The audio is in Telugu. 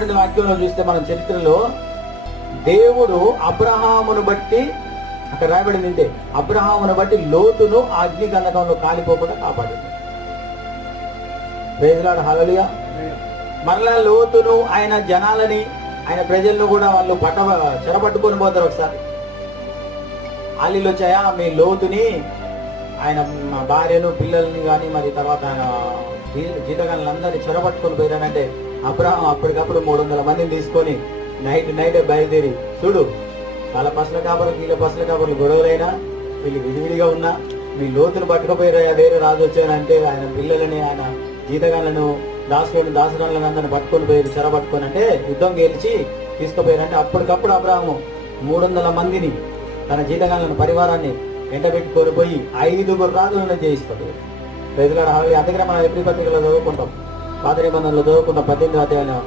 రాయబడిన వాక్యంలో చూస్తే మనం చరిత్రలో దేవుడు అబ్రహామును బట్టి, అక్కడ రాయబడింది ఇంతే, అబ్రహామును బట్టి లోతును అగ్ని గంధకంలో కాలిపోకుండా కాపాడింది. ప్రైజ్ లార్డ్, హల్లెలూయా. మరలా లోతును ఆయన జనాలని, ఆయన ప్రజలను కూడా వాళ్ళు చెరపట్టుకొని పోతారు. ఒకసారి ఆలీలు వచ్చాయా, మీ లోతుని ఆయన భార్యను పిల్లల్ని కానీ మరి తర్వాత ఆయన జీతగాళ్ళందరినీ చెరపట్టుకొని పోయారంటే అబ్రహాం అప్పటికప్పుడు 300 మందిని తీసుకొని నైట్ బయలుదేరి, చూడు వాళ్ళ పసల కాపర్లు వీళ్ళ పసల కాపర్లు గొడవలైనా వీళ్ళు విడివిడిగా ఉన్నా మీ లోతును పట్టుకుపోయారా, వేరే రాజు వచ్చానంటే ఆయన పిల్లలని ఆయన జీతగాళ్ళను దాసగాళ్ళని అందరిని పట్టుకొని పోయారు, చెరపట్టుకొని అంటే యుద్ధం గెలిచి తీసుకుపోయారంటే అప్పటికప్పుడు అబ్రహాము 300 మందిని తన జీతగాళ్ళను పరివారాన్ని వెంటబెట్టుకొని పోయి 5 రాజులను జయిస్తాడు. ప్రజల అందుకనే మనం ఎప్పుడు పత్రికలో చదువుకుంటాం, పాత నిబంధనలో చదువుకుంటాం 18వ అధ్యాయంలో